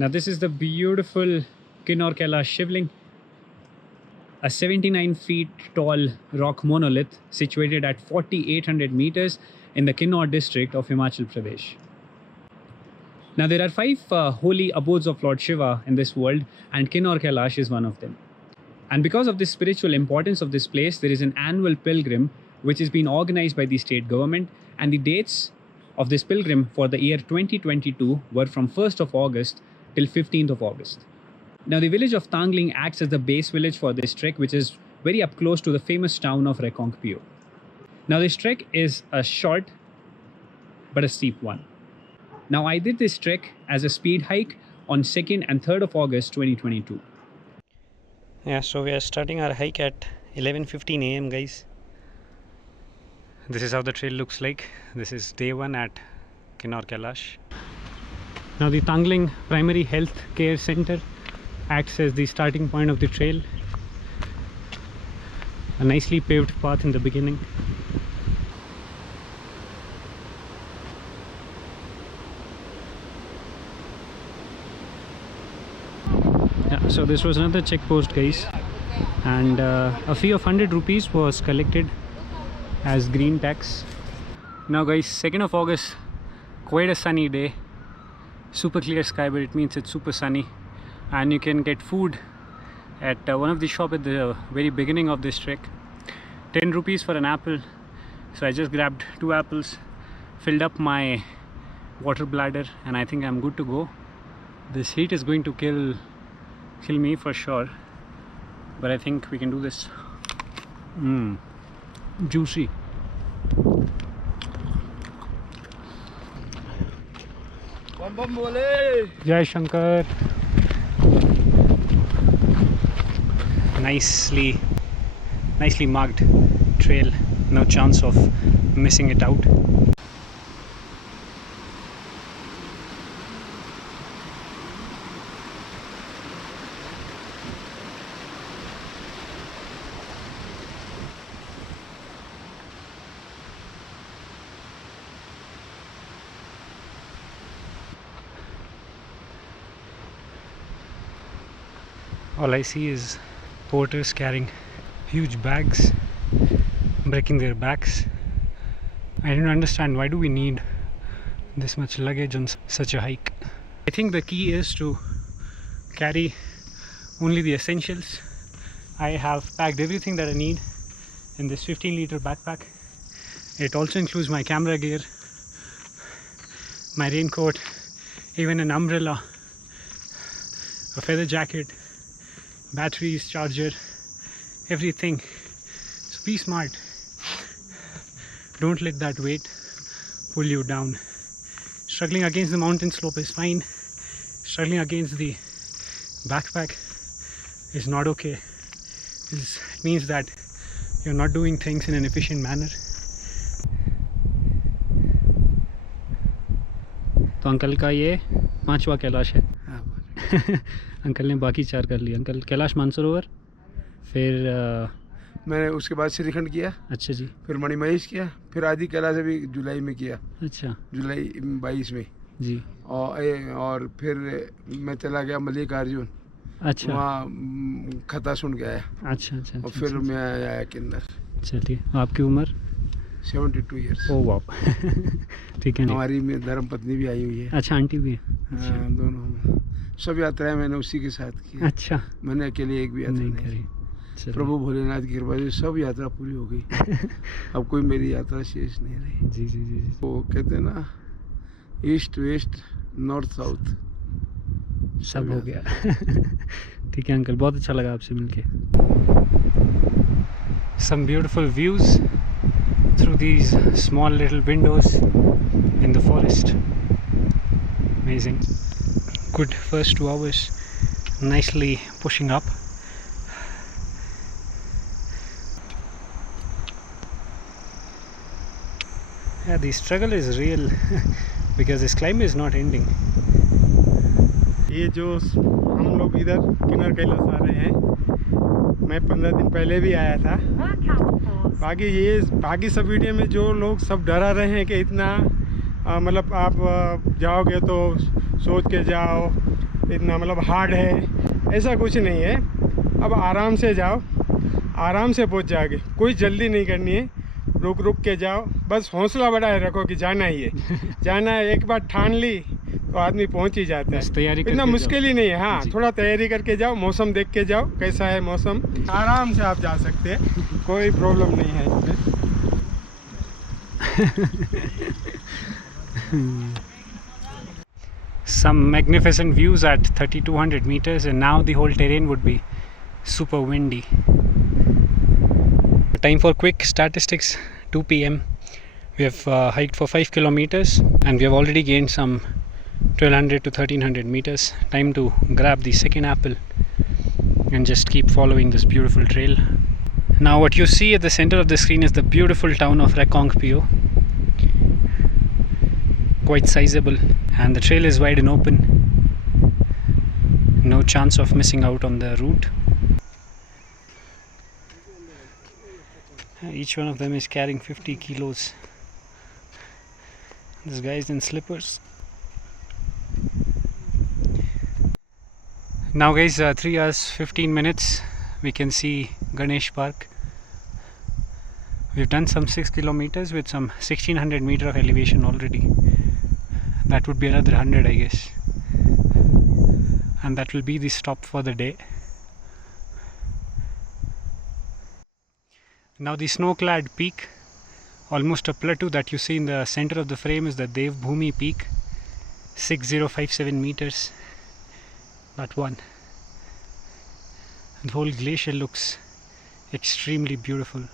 Now this is the beautiful Kinnaur Kailash Shivling, a 79 feet tall rock monolith situated at 4,800 meters in the Kinnaur district of Himachal Pradesh. Now there are 5 holy abodes of Lord Shiva in this world, and Kinnaur Kailash is one of them. And because of the spiritual importance of this place, there is an annual pilgrim which is being organized by the state government, and the dates of this pilgrim for the year 2022 were from 1st of August till 15th of August. Now the village of Tangling acts as the base village for this trek, which is very up close to the famous town of Rekongpio. Now this trek is a short but a steep one. Now I did this trek as a speed hike on 2nd and 3rd of August 2022. Yeah, so we are starting our hike at 11:15 AM guys. This is how the trail looks like. This is day 1 at Kinnaur Kailash. Now the Tangling Primary Health Care Center acts as the starting point of the trail. A nicely paved path in the beginning. Yeah, so this was another check post guys, and a fee of 100 rupees was collected as green tax. Now guys, 2nd of August, quite a sunny day, super clear sky, but it means it's super sunny, and you can get food at one of the shop at the very beginning of this trek. 10 rupees for an apple, so I just grabbed 2 apples, filled up my water bladder, and I think I'm good to go. This heat is going to kill me for sure, but I think we can do this. Juicy. Jai Shankar. Nicely marked trail, no chance of missing it out. All I see is porters carrying huge bags, breaking their backs. I don't understand, why do we need this much luggage on such a hike? I think the key is to carry only the essentials. I have packed everything that I need in this 15-liter backpack. It also includes my camera gear, my raincoat, even an umbrella, a feather jacket, batteries, charger, everything. So be smart. Don't let that weight pull you down. Struggling against the mountain slope is fine. Struggling against the backpack is not okay. It means that you're not doing things in an efficient manner. तो uncle का ये 5वां कैलाश है. Uncle ने बाकी 4 कर लिए. Uncle Kailash Mansarovar, फिर मैंने उसके बाद श्रीखंड किया. अच्छा जी. फिर मणिमहेश किया. फिर आदि कैलाश अभी जुलाई में किया. अच्छा. जुलाई 22 में जी. और फिर मैं चला गया मल्लिकार्जुन. अच्छा. वहाँ खता सुन के आया. अच्छा अच्छा. और फिर मैं आया किन्नर. चलिए. आपकी उम्र 72 ईयर्स. ओह वाह. ठीक है. हमारी में धर्म पत्नी भी आई हुई है. अच्छा, आंटी भी है. हाँ, दोनों. सब यात्राएं मैंने उसी के साथ की. अच्छा. मैंने अकेले एक भी यात्रा नहीं करी. प्रभु भोलेनाथ की कृपा से सब यात्रा पूरी हो गई. अब कोई मेरी यात्रा शेष नहीं रही. जी जी जी. वो कहते हैं ना, ईस्ट वेस्ट नॉर्थ साउथ सब हो गया. ठीक है अंकल, बहुत अच्छा लगा आपसे मिलके. Some beautiful views through these small little windows in the forest. Amazing. Good first 2 hours, nicely pushing up. Yeah, the struggle is real because this climb is not ending. ये जो हम लोग इधर किन्नर कैलाश आ रहे हैं, मैं 15 दिन पहले भी आया था. बाकी सब वीडियो में जो लोग सब डरा रहे हैं कि इतना मतलब आप जाओगे तो सोच के जाओ, इतना मतलब हार्ड है, ऐसा कुछ नहीं है। अब आराम से जाओ, आराम से पहुंच जाओगे, कोई जल्दी नहीं करनी है, रुक रुक के जाओ, बस हौसला बढ़ाए रखो कि जाना ही है जाना है। एक बार ठान ली तो आदमी पहुंच ही जाता है, तैयारी इतना मुश्किल ही नहीं है। हाँ, थोड़ा तैयारी करके जाओ, मौसम देख के जाओ कैसा है मौसम, आराम से आप जा सकते हैं, कोई प्रॉब्लम नहीं है इसमें। Some magnificent views at 3200 meters, and now the whole terrain would be super windy. Time for quick statistics. 2 p.m. We have hiked for 5 kilometers and we have already gained some 1200 to 1300 meters. Time to grab the second apple and just keep following this beautiful trail. Now what you see at the center of the screen is the beautiful town of Rekongpio. Quite sizable, and the trail is wide and open. No chance of missing out on the route. Each one of them is carrying 50 kilos. This guy is in slippers. Now guys, 3 hours 15 minutes we can see Ganesh Bagh. We've done some 6 kilometers with some 1600 meter of elevation already. That would be another 100, I guess, and that will be the stop for the day. Now the snow-clad peak, almost a plateau that you see in the center of the frame, is the Devbhumi peak, 6057 meters. That one. The whole glacier looks extremely beautiful.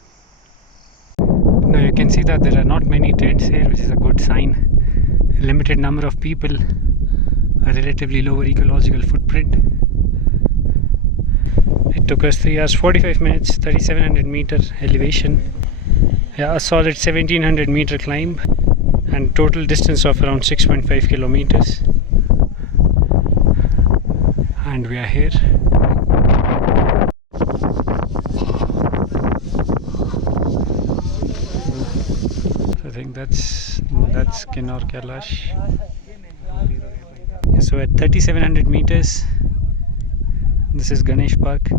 Now you can see that there are not many tents here, which is a good sign. Limited number of people, a relatively lower ecological footprint. It took us 3 hours 45 minutes, 3700 meter elevation, a solid 1700 meter climb, and total distance of around 6.5 kilometers. And we are here. So I think that's Kinnaur Kailash. So at 3700 meters, this is Ganesh Bagh,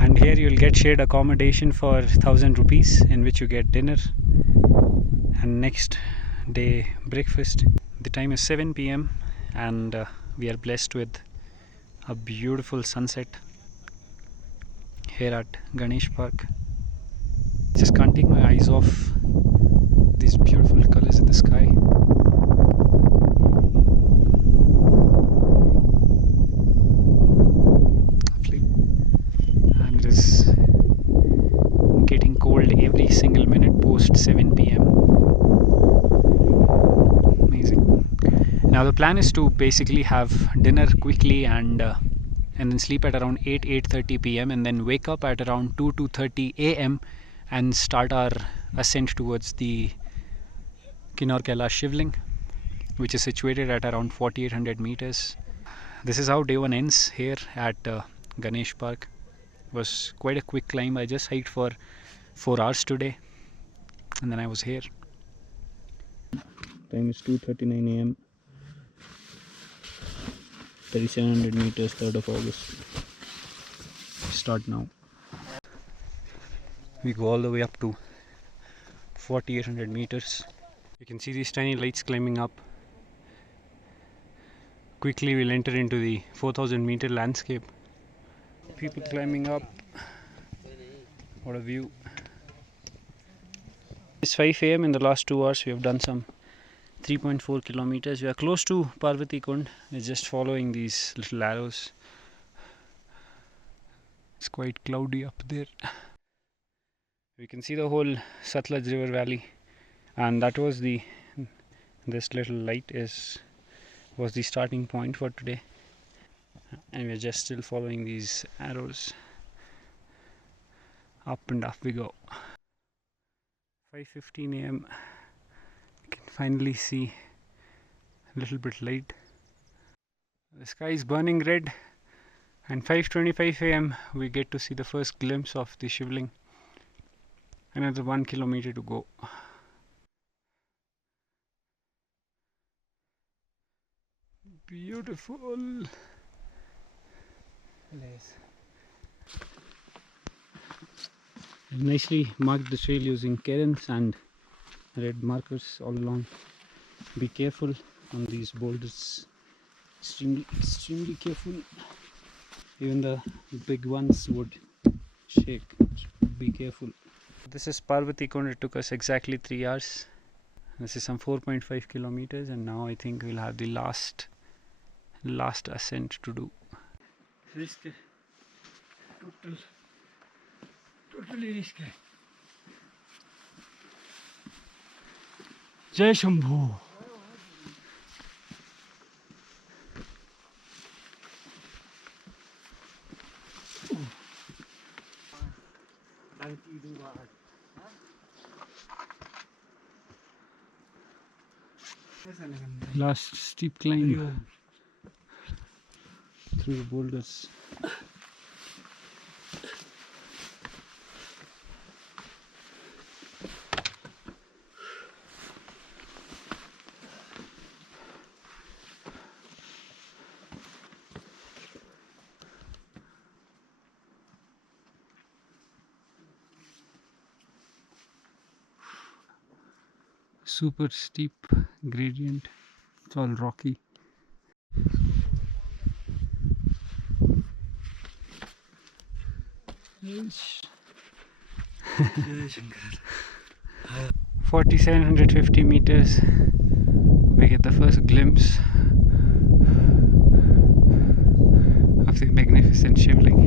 and here you will get shared accommodation for 1000 rupees, in which you get dinner and next day breakfast. The time is 7 p.m. and we are blessed with a beautiful sunset here at Ganesh Bagh. Just can't take my eyes off these beautiful colors in the sky. And it is getting cold every single minute post 7 p.m. Amazing. Now the plan is to basically have dinner quickly and then sleep at around 8:30 p.m. and then wake up at around 2:30 a.m. and start our ascent towards the Kinnaur Kailash Shivling, which is situated at around 4800 meters. This is how day one ends here at Ganesh Bagh. Was quite a quick climb. I just hiked for 4 hours today and then I was here. Time is 2:39 a.m. 3700 meters, 3rd of August. Start now. We go all the way up to 4800 meters. You can see these tiny lights climbing up. Quickly we'll enter into the 4000 meter landscape. People climbing up. What a view. It's 5 a.m. In the last 2 hours we have done some 3.4 kilometers. We are close to Parvati Kund. We're just following these little arrows. It's quite cloudy up there. We can see the whole Satluj river valley, and that was this little light was the starting point for today, and we're just still following these arrows. Up and up we go. 5:15 a.m. You can finally see a little bit light. The sky is burning red, and 5:25 a.m. we get to see the first glimpse of the Shivling. Another 1 kilometer to go. Beautiful place. I've nicely marked the trail using cairns and red markers all along. Be careful on these boulders. Extremely careful. Even the big ones would shake. Be careful. This is Parvati Kund. It took us exactly 3 hours. This is some 4.5 kilometers, and now I think we'll have the last ascent to do. Risk है. Totally risk है. Jai Shambhu. Last steep climb through the boulders. Super steep gradient. It's all rocky. Yes. 4,750 meters. We get the first glimpse of the magnificent Shivling.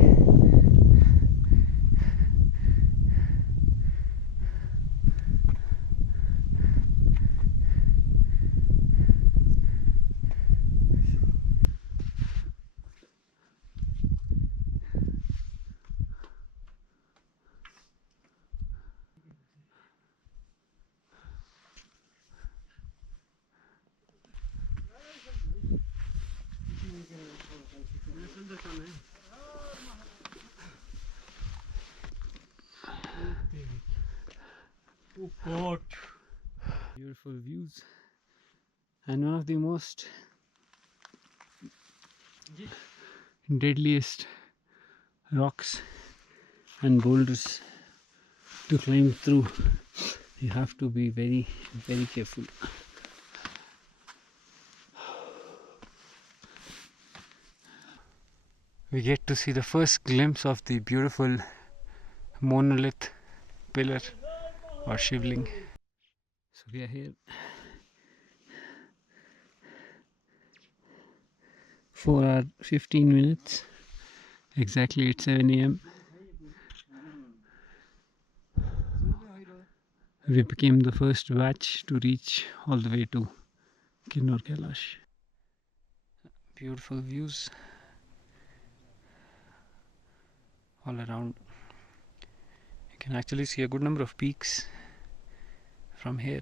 Beautiful views, and one of the most deadliest rocks and boulders to climb through. You have to be very careful. We get to see the first glimpse of the beautiful monolith pillar or Shivling. So we are here. 4 hours 15 minutes, exactly at 7 a.m. We became the first batch to reach all the way to Kinnaur Kailash. Beautiful views all around. You can actually see a good number of peaks from here.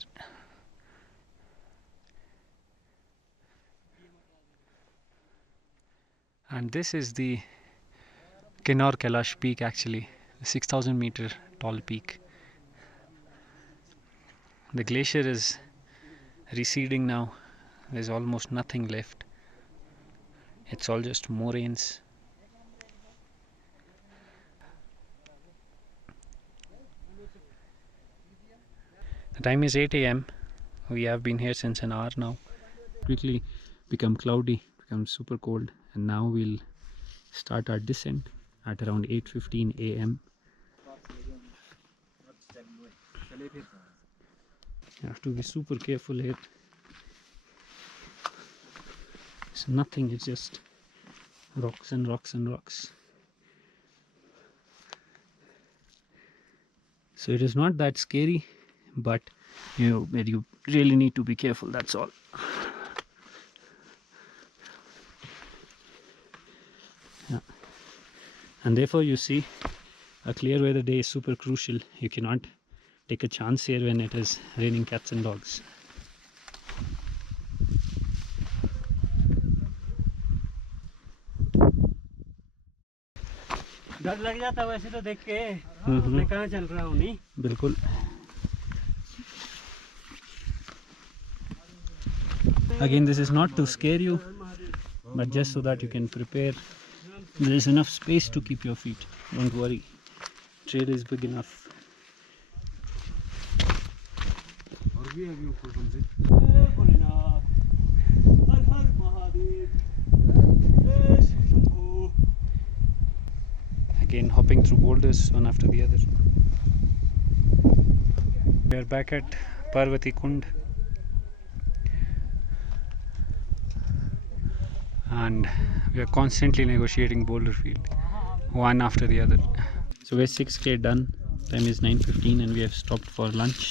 And this is the Kinnaur Kailash peak, actually, the 6,000 meter tall peak. The glacier is receding now. There's almost nothing left. It's all just moraines. The time is 8 a.m. We have been here since an hour now. Quickly become cloudy, become super cold, and now we'll start our descent at around 8:15 a.m. You have to be super careful here. It's nothing, it's just rocks and rocks and rocks. So it is not that scary, but you really need to be careful, that's all. Yeah. And therefore you see, a clear weather day is super crucial. You cannot take a chance here when it is raining cats and dogs. डर लग जाता वैसे तो देख के मैं कहाँ चल रहा हूँ नहीं बिल्कुल. Again, this is not to scare you, but just so that you can prepare. There is enough space to keep your feet. Don't worry. Trail is big enough. Again hopping through boulders one after the other. We are back at Parvati Kund and we are constantly negotiating boulder field one after the other. So we're 6k done. Time is 9:15 and we have stopped for lunch.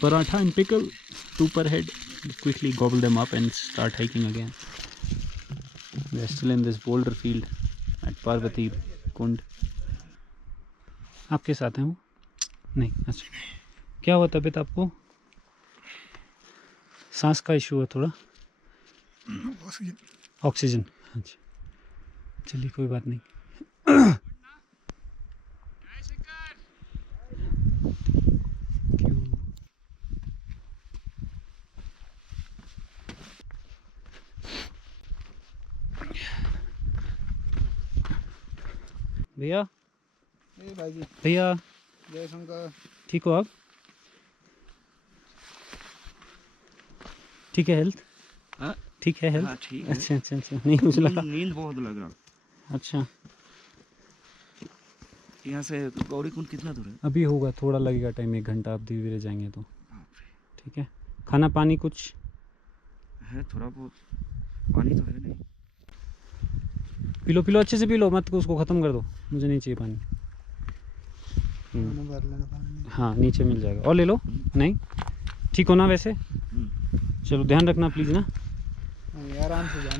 Paratha and pickle, 2 per head. Quickly gobble them up and start hiking again. We are still in this boulder field at Parvati Kund. आपके साथ हैं वो? नहीं, अच्छा. क्या हुआ तबीयत आपको? सांस का इशू है थोड़ा? ऑक्सीजन. अच्छा. चलिए कोई बात नहीं. भैया भैया जय शंकर. ठीक हो आप? ठीक है हेल्थ? ठीक है हेल्थ? ठीक है. अच्छा अच्छा अच्छा. नहीं मुझे लगा. नींद बहुत लग रहा. अच्छा. यहाँ से गौरी कुंड कितना दूर है? अभी होगा, थोड़ा लगेगा टाइम, 1 घंटा. आप धीरे धीरे जाएंगे तो ठीक है. खाना पानी कुछ है? थोड़ा बहुत. पानी तो है नहीं. पी लो, पी लो, अच्छे से पी लो, मत उसको ख़त्म कर दो. मुझे नहीं चाहिए पानी. हाँ नीचे मिल जाएगा. और ले लो. नहीं ठीक हो ना वैसे? चलो ध्यान रखना प्लीज़ ना.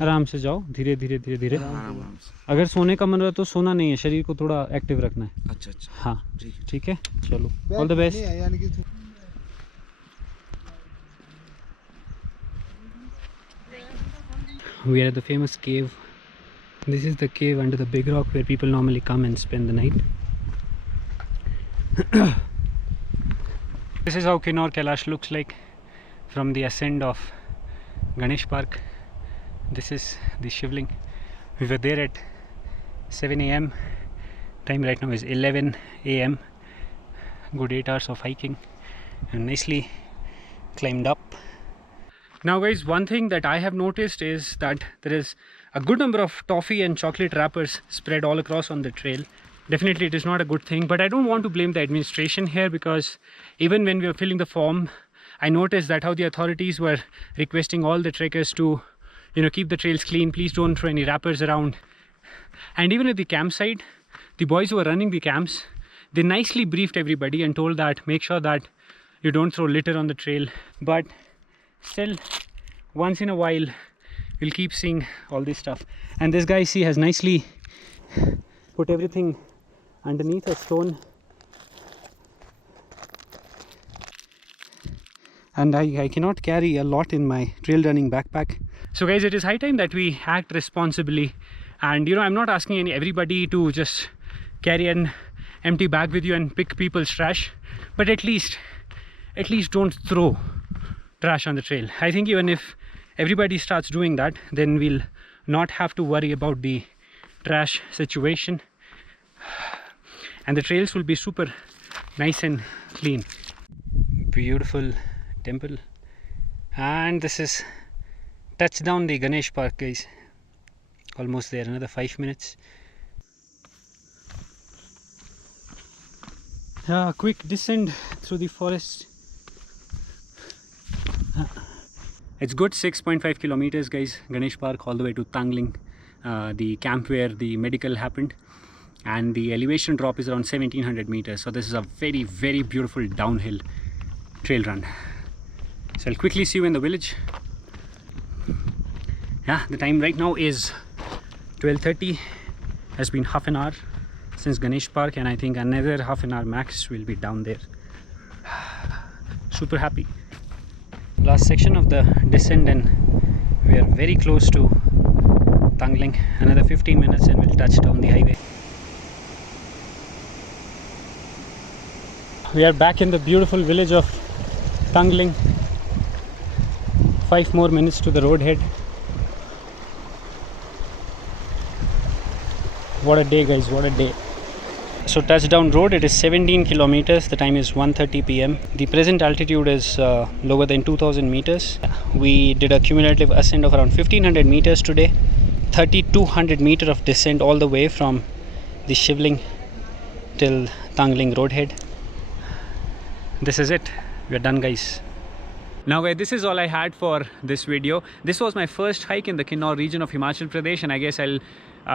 आराम से जाओ. धीरे धीरे धीरे धीरे. अगर सोने का मन रहा तो सोना नहीं है, शरीर को थोड़ा एक्टिव रखना है. अच्छा अच्छा. हाँ ठीक है. चलो all the best. We are at the famous cave. This is the cave under the big rock where people normally come and spend the night. This is how Kinnaur Kailash looks like from the ascent of Ganesh Bagh. This is the Shivling. We were there at 7 a.m. Time right now is 11 a.m. Good 8 hours of hiking and nicely climbed up. Now guys, one thing that I have noticed is that there is a good number of toffee and chocolate wrappers spread all across on the trail. Definitely it is not a good thing, but I don't want to blame the administration here, because even when we were filling the form, I noticed that how the authorities were requesting all the trekkers to, keep the trails clean, please don't throw any wrappers around. And even at the campsite, the boys who were running the camps, they nicely briefed everybody and told that make sure that you don't throw litter on the trail. But still, once in a while we'll keep seeing all this stuff. And this guy, see, has nicely put everything underneath a stone, and I cannot carry a lot in my trail running backpack. So guys, it is high time that we act responsibly. And I'm not asking everybody to just carry an empty bag with you and pick people's trash, but at least don't throw trash on the trail. I think even if everybody starts doing that, then we'll not have to worry about the trash situation, and the trails will be super nice and clean. Beautiful temple. And this is touchdown the Ganesh Bagh, guys. Almost there, another 5 minutes. Quick descent through the forest. It's good 6.5 kilometers, guys. Ganesh Bagh all the way to Tangling, the camp where the medical happened, and the elevation drop is around 1700 meters. So this is a very, very beautiful downhill trail run. So I'll quickly see you in the village. The time right now is 12:30. Has been half an hour since Ganesh Bagh, and I think another half an hour max will be down there. Super happy. Last section of the descent, and we are very close to Tangling. Another 15 minutes and we'll touch down the highway. We are back in the beautiful village of Tangling. 5 more minutes to the road head. What a day, guys, what a day. So touchdown road, it is 17 kilometers. The time is 1:30 p.m. The present altitude is lower than 2000 meters. We did a cumulative ascent of around 1500 meters today. 3200 meter of descent all the way from the Shivling till Tangling roadhead. This is it. We are done, guys. Now guys, this is all I had for this video. This was my first hike in the Kinnaur region of Himachal Pradesh, and I guess I'll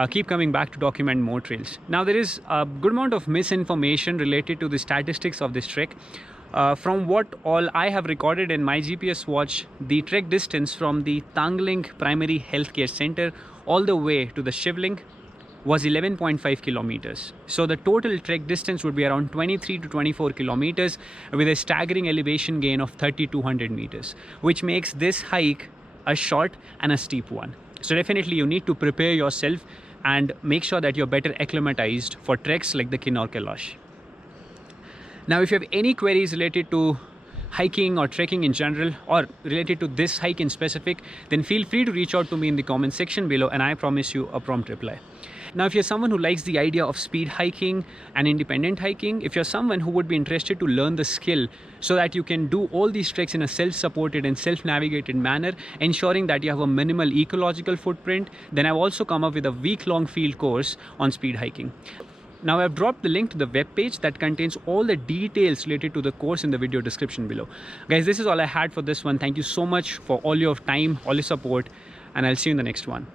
keep coming back to document more trails. Now there is a good amount of misinformation related to the statistics of this trek. From what all I have recorded in my GPS watch, the trek distance from the Tangling Primary Healthcare Center all the way to the Shivling was 11.5 kilometers. So the total trek distance would be around 23 to 24 kilometers with a staggering elevation gain of 3200 meters, which makes this hike a short and a steep one. So definitely you need to prepare yourself and make sure that you're better acclimatized for treks like the Kinnaur Kailash. Now if you have any queries related to hiking or trekking in general, or related to this hike in specific, then feel free to reach out to me in the comment section below, and I promise you a prompt reply. Now if you're someone who likes the idea of speed hiking and independent hiking, if you're someone who would be interested to learn the skill so that you can do all these treks in a self-supported and self-navigated manner, ensuring that you have a minimal ecological footprint, then I've also come up with a week-long field course on speed hiking. Now I've dropped the link to the web page that contains all the details related to the course in the video description below. Guys, this is all I had for this one. Thank you so much for all your time, all your support, and I'll see you in the next one.